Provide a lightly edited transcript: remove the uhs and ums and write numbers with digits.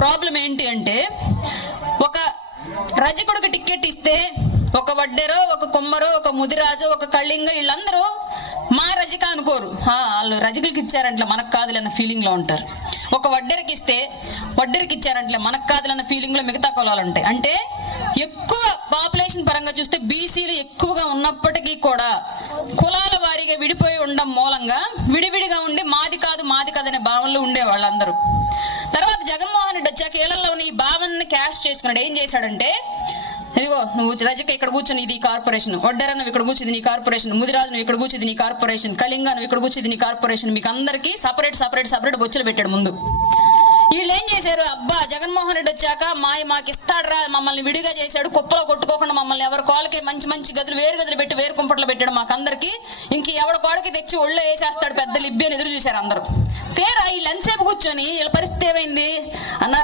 Problem ఏంటి అంటే, ఒక రజకుడికి టికెట్ ఇస్తే ఒక వడ్డెరో, ఒక కొమ్మరో, ఒక ముదిరాజు, ఒక కళింగ, వీళ్ళందరూ మా రజక అనుకోరు. వాళ్ళు రజకులకి ఇచ్చారంటే మనకు కాదులన్న ఫీలింగ్ లో ఉంటారు. ఒక వడ్డెరకి ఇస్తే వడ్డెరకి ఇచ్చారంటే మనకు కాదులన్న ఫీలింగ్ లో మిగతా కులాలు ఉంటాయి. అంటే ఎక్కువ పాపులేషన్ పరంగా చూస్తే బీసీలు ఎక్కువగా ఉన్నప్పటికీ కూడా కులాల వారీగా విడిపోయి ఉండడం మూలంగా విడివిడిగా ఉండి మాది కాదు అనే భావనలో ఉండే వాళ్ళందరూ. తర్వాత జగన్మోహన్ రెడ్డి వచ్చాక ఏళ్లలోని ఈ భావనని క్యాష్ చేసుకున్నాడు. ఏం చేశాడంటే, ఇదిగో నువ్వు రజక ఇక్కడ కూర్చొని ఇది కార్పొరేషన్, వడ్డెర నువ్వు ఇక్కడ కూర్చుంది నీ కార్పొరేషన్, ముదిరాజు నువ్వు ఇక్కడ కూర్చుంది నీ కార్పొరేషన్, కళింగ నువ్వు ఇక్కడ కూర్చుంది నీ కార్పొరేషన్, మీకు అందరికీ సపరేట్ బొచ్చులు పెట్టాడు ముందు. వీళ్ళు ఏం చేశారు, అబ్బా జగన్మోహన్ రెడ్డి వచ్చాక మాకు ఇస్తాడరా, మమ్మల్ని విడిగా చేశాడు, కుప్పలో కొట్టుకోకుండా మమ్మల్ని ఎవరి కోళ్ళకి మంచి గదులు వేరు గదులు పెట్టి వేరు కుంపట్లో పెట్టాడు మాకందరికి, ఇంక ఎవడ కోడకి తెచ్చి ఒళ్ళో వేసేస్తాడు పెద్ద లిబ్బి అని ఎదురు చూశారు అందరూ. తీరా వీళ్ళు ఎంతసేపు కూర్చొని వీళ్ళ పరిస్థితి ఏమైంది అన్నారు.